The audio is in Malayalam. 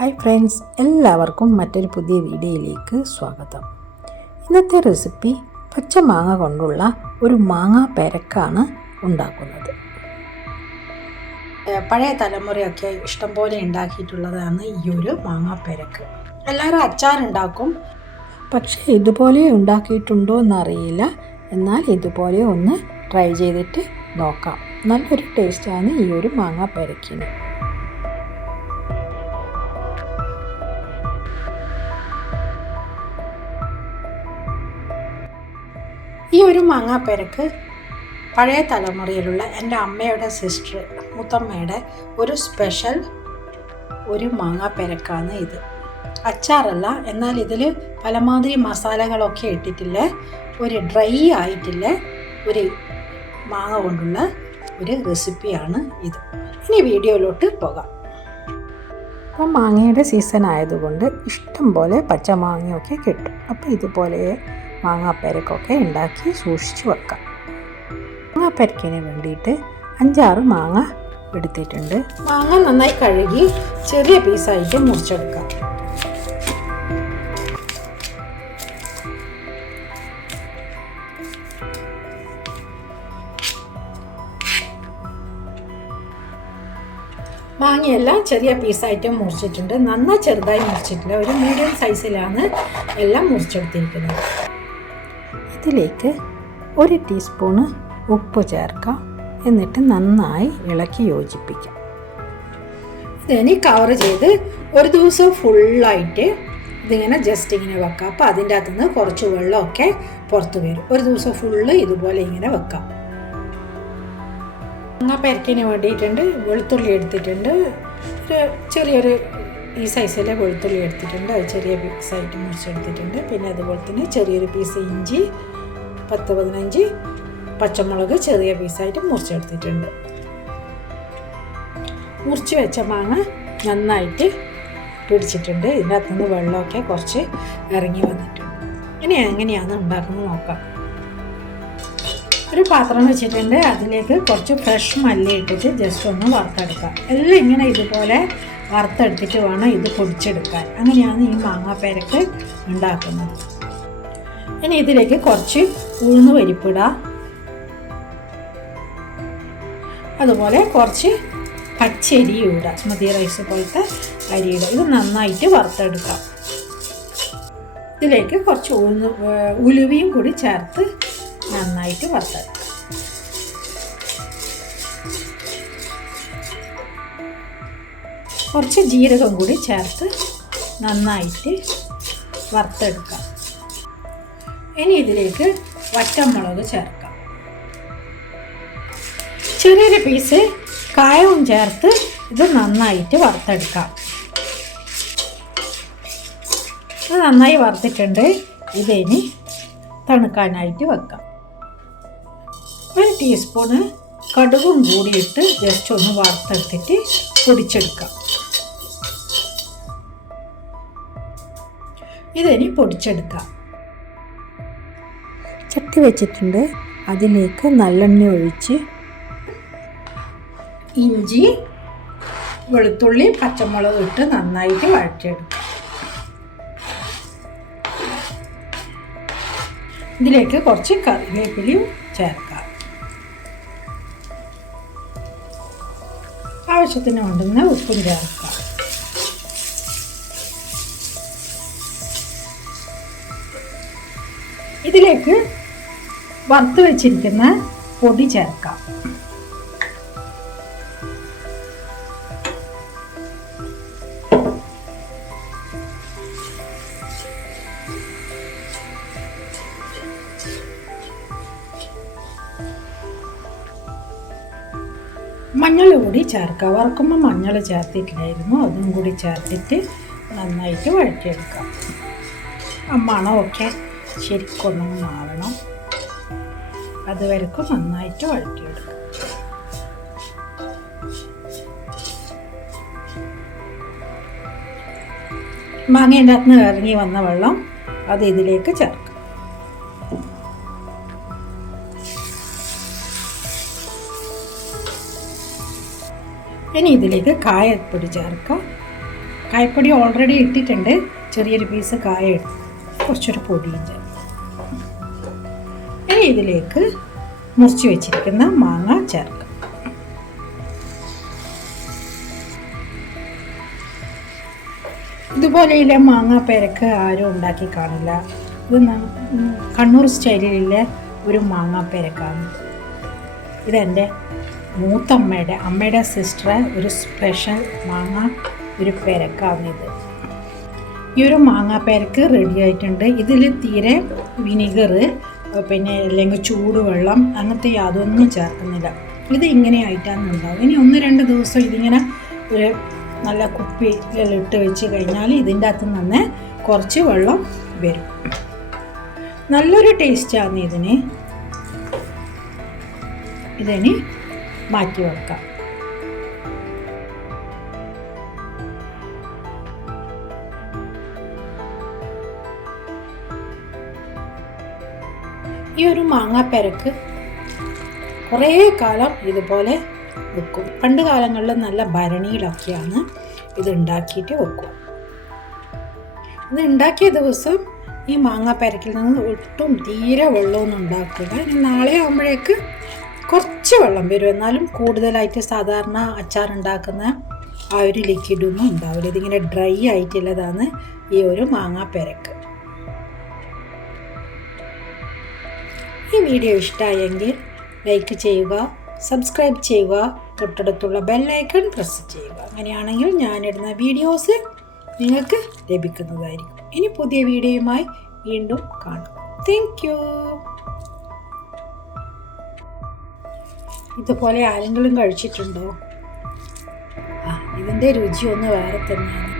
ഹായ് ഫ്രണ്ട്സ് എല്ലാവർക്കും മറ്റൊരു പുതിയ വീഡിയോയിലേക്ക് സ്വാഗതം. ഇന്നത്തെ റെസിപ്പി പച്ചമാങ്ങ കൊണ്ടുള്ള ഒരു മാങ്ങ പെരക്കാണ് ഉണ്ടാക്കുന്നത്. പഴയ തലമുറയൊക്കെ ഇഷ്ടംപോലെ ഉണ്ടാക്കിയിട്ടുള്ളതാണ് ഈ ഒരു മാങ്ങ പെരക്ക്. എല്ലാവരും അച്ചാറുണ്ടാക്കും. പക്ഷേ ഇതുപോലെ ഉണ്ടാക്കിയിട്ടുണ്ടോ എന്നറിയില്ല. എന്നാൽ ഇതുപോലെ ഒന്ന് ട്രൈ ചെയ്തിട്ട് നോക്കാം. നല്ലൊരു ടേസ്റ്റാണ് ഈ ഒരു മാങ്ങ പെരക്കിന്. ഒരു മാങ്ങാപ്പേരക്ക് പഴയ തലമുറയിലുള്ള എന്റെ അമ്മയുടെ സിസ്റ്റർ മുത്തമ്മയുടെ ഒരു സ്പെഷ്യൽ ഒരു മാങ്ങാപ്പേരക്കാണ് ഇത്. അച്ചാറല്ല എന്നാൽ ഇതിൽ പലമാതിരി മസാലകളൊക്കെ ഇട്ടിട്ടില്ല. ഒരു ഡ്രൈ ആയിട്ടില്ല. ഒരു മാങ്ങ കൊണ്ടുള്ള ഒരു റെസിപ്പിയാണ് ഇത്. ഇനി വീഡിയോയിലോട്ട് പോകാം. അപ്പം മാങ്ങയുടെ സീസൺ ആയതുകൊണ്ട് ഇഷ്ടം പോലെ പച്ചമാങ്ങയൊക്കെ കിട്ടും. അപ്പോൾ ഇതുപോലെ മാങ്ങാപ്പരക്കൊക്കെ ഉണ്ടാക്കി സൂക്ഷിച്ചു വെക്കാം. മാങ്ങാപ്പരക്കിന് വേണ്ടിയിട്ട് അഞ്ചാറ് മാങ്ങ എടുത്തിട്ടുണ്ട്. മാങ്ങ നന്നായി കഴുകി ചെറിയ പീസായിട്ട് മുറിച്ചെടുക്കാം. മാങ്ങയെല്ലാം ചെറിയ പീസായിട്ട് മുറിച്ചിട്ടുണ്ട്. നന്നായി ചെറുതായി മുറിച്ചിട്ടില്ല. ഒരു മീഡിയം സൈസിലാണ് എല്ലാം മുറിച്ചെടുത്തിരിക്കുന്നത്. ഇതിലേക്ക് ഒരു ടീസ്പൂണ് ഉപ്പ് ചേർക്കാം. എന്നിട്ട് നന്നായി ഇളക്കി യോജിപ്പിക്കാം. ഇതിനി കവർ ചെയ്ത് ഒരു ദിവസം ഫുള്ളായിട്ട് ഇതിങ്ങനെ ജസ്റ്റ് ഇങ്ങനെ വെക്കാം. അപ്പോൾ അതിന്റെ അകത്തു നിന്ന് കുറച്ച് വെള്ളമൊക്കെ പുറത്ത് വരും. ഒരു ദിവസം ഫുള്ള് ഇതുപോലെ ഇങ്ങനെ വെക്കാം. എന്നാൽ പെരക്കിന് വേണ്ടിയിട്ടുണ്ട് വെളുത്തുള്ളി എടുത്തിട്ടുണ്ട്. ഒരു ചെറിയൊരു ഈ സൈസിലെ വെളുത്തുള്ളി എടുത്തിട്ടുണ്ട്. അത് ചെറിയ പീസായിട്ട് മുറിച്ചെടുത്തിട്ടുണ്ട്. പിന്നെ അതുപോലെ തന്നെ ചെറിയൊരു പീസ് ഇഞ്ചി പത്ത് പതിനഞ്ച് പച്ചമുളക് ചെറിയ പീസായിട്ട് മുറിച്ചെടുത്തിട്ടുണ്ട്. മുറിച്ച് വെച്ച മാങ്ങ നന്നായിട്ട് പിടിച്ചിട്ടുണ്ട്. ഇതിന്റെ അകത്തുനിന്ന് വെള്ളമൊക്കെ കുറച്ച് ഇറങ്ങി വന്നിട്ടുണ്ട്. ഇനി എങ്ങനെയാണ് ഉണ്ടാക്കുന്നത് നോക്കാം. ഒരു പാത്രം വെച്ചിട്ടുണ്ട്. അതിലേക്ക് കുറച്ച് ഫ്രഷ് മല്ലി ഇട്ടിട്ട് ജസ്റ്റ് ഒന്ന് വറുത്തെടുക്കാം. എല്ലാം ഇങ്ങനെ ഇതുപോലെ വറുത്തെടുത്തിട്ട് വേണം ഇത് പൊടിച്ചെടുക്കാൻ. അങ്ങനെയാണ് ഈ മാങ്ങാപ്പേരക്ക് ഉണ്ടാക്കുന്നത്. ഇനി ഇതിലേക്ക് കുറച്ച് ഉഴുന്ന് പരിപ്പിടാം. അതുപോലെ കുറച്ച് പച്ചരി ഇടുക സ്മതി റൈസ് പോലത്തെ അരിയിടുക ഇത് നന്നായിട്ട് വറുത്തെടുക്കാം. ഇതിലേക്ക് കുറച്ച് ഉഴുന്ന് ഉലുവയും കൂടി ചേർത്ത് നന്നായിട്ട് വറുത്തെടുക്കാം. കുറച്ച് ജീരകം കൂടി ചേർത്ത് നന്നായിട്ട് വറുത്തെടുക്കാം. ഇനി ഇതിലേക്ക് വറ്റമുളക് ചേർക്കാം. ചെറിയൊരു പീസ് കായവും ചേർത്ത് ഇത് നന്നായിട്ട് വറുത്തെടുക്കാം. ഇത് നന്നായി വറുത്തിട്ടുണ്ട്. ഇതിനി തണുക്കാനായിട്ട് വെക്കാം. ഒരു ടീസ്പൂണ് കടുകും കൂടിയിട്ട് ജസ്റ്റ് ഒന്ന് വറുത്തെടുത്തിട്ട് പൊടിച്ചെടുക്കാം. ഇതിനി പൊടിച്ചെടുക്കാം. ചട്ടി വെച്ചിട്ടുണ്ട്. അതിലേക്ക് നല്ലെണ്ണ ഒഴിച്ച് ഇഞ്ചി വെളുത്തുള്ളി പച്ചമുളക് ഇട്ട് നന്നായിട്ട് വഴറ്റിയെടുക്കാം. ഇതിലേക്ക് കുറച്ച് കറിവേപ്പിലയും ചേർക്കാം. ആവശ്യത്തിന് വേണ്ടുന്ന ഉപ്പും ചേർക്കാം. ഇതിലേക്ക് വറുത്ത് വെച്ചിരിക്കുന്ന പൊടി ചേർക്കാം. മഞ്ഞൾ കൂടി ചേർക്കുക വറക്കുമ്പോൾ മഞ്ഞൾ ചേർത്തിട്ടില്ലായിരുന്നു. അതും കൂടി ചേർത്തിട്ട് നന്നായിട്ട് വഴറ്റിയെടുക്കാം. മണമൊക്കെ ശരിക്കൊന്ന് മാറണം. അതുവരെക്കും നന്നായിട്ട് വഴറ്റിയെടുക്കും. മാങ്ങേന്റെ അകത്ത് നിന്ന് ഇറങ്ങി വന്ന വെള്ളം അത് ഇതിലേക്ക് ചേർക്കും. ഇനി ഇതിലേക്ക് കായപ്പൊടി ചേർക്കാം. കായപ്പൊടി ഓൾറെഡി ഇട്ടിട്ടുണ്ട്. ചെറിയൊരു പീസ് കായ കുറച്ചൊരു പൊടിയും ചേർത്ത് ഇനി ഇതിലേക്ക് മുറിച്ച് വെച്ചിരിക്കുന്ന മാങ്ങ ചേർക്കാം. ഇതുപോലെയുള്ള മാങ്ങ പേരക്ക് ആരും ഉണ്ടാക്കി കാണില്ല. ഇത് കണ്ണൂർ സ്റ്റൈലിലെ ഒരു മാങ്ങ പേരക്കാണ്. ഇതെന്റെ മൂത്തമ്മയുടെ അമ്മയുടെ സിസ്റ്ററെ ഒരു സ്പെഷ്യൽ മാങ്ങ ഒരു പെരക്കാണിത് ഈ ഒരു മാങ്ങ പേരക്ക് റെഡി ആയിട്ടുണ്ട്. ഇതിൽ തീരെ വിനിഗർ പിന്നെ അല്ലെങ്കിൽ ചൂടുവെള്ളം അങ്ങനത്തെ യാതൊന്നും ചേർക്കുന്നില്ല. ഇത് ഇങ്ങനെ ആയിട്ടാണ് ഉണ്ടാവും ഇനി ഒന്ന് രണ്ട് ദിവസം ഇതിങ്ങനെ ഒരു നല്ല കുപ്പിയിലിട്ട് വെച്ച് കഴിഞ്ഞാൽ ഇതിന്റെ അകത്ത് നിന്ന് കുറച്ച് വെള്ളം വരും. നല്ലൊരു ടേസ്റ്റാണ് ഇതിന്. ഇതിനി മാറ്റി വെക്കാം. ഈ ഒരു മാങ്ങാപ്പരക്ക് കുറേ കാലം ഇതുപോലെ വെക്കും. പണ്ട് കാലങ്ങളിൽ നല്ല ഭരണിയിലൊക്കെയാണ് ഇത് ഉണ്ടാക്കിയിട്ട് വെക്കും. ഇത് ഉണ്ടാക്കിയ ദിവസം ഈ മാങ്ങാപ്പരക്കിൽ നിന്ന് ഒട്ടും തീരെ വെള്ളമൊന്നും ഉണ്ടാക്കുക ഇനി നാളെ ആകുമ്പോഴേക്ക് കുറച്ച് വെള്ളം വരും. എന്നാലും കൂടുതലായിട്ട് സാധാരണ അച്ചാർ ഉണ്ടാക്കുന്ന ആ ഒരു ലിക്വിഡൊന്നും ഉണ്ടാവില്ല. ഇതിങ്ങനെ ഡ്രൈ ആയിട്ടുള്ളതാണ് ഈ ഒരു മാങ്ങാപ്പെരക്ക്. ഈ വീഡിയോ ഇഷ്ടമായെങ്കിൽ ലൈക്ക് ചെയ്യുക സബ്സ്ക്രൈബ് ചെയ്യുക തൊട്ടടുത്തുള്ള ബെല്ലൈക്കൺ പ്രസ് ചെയ്യുക. അങ്ങനെയാണെങ്കിൽ ഞാനിടുന്ന വീഡിയോസ് നിങ്ങൾക്ക് ലഭിക്കുന്നതായിരിക്കും. ഇനി പുതിയ വീഡിയോയുമായി വീണ്ടും കാണാം. താങ്ക് യു ഇതുപോലെ ആരെങ്കിലും കഴിച്ചിട്ടുണ്ടോ? ആ ഇതിന്റെ ഒന്ന് വേറെ തന്നെയാണ്.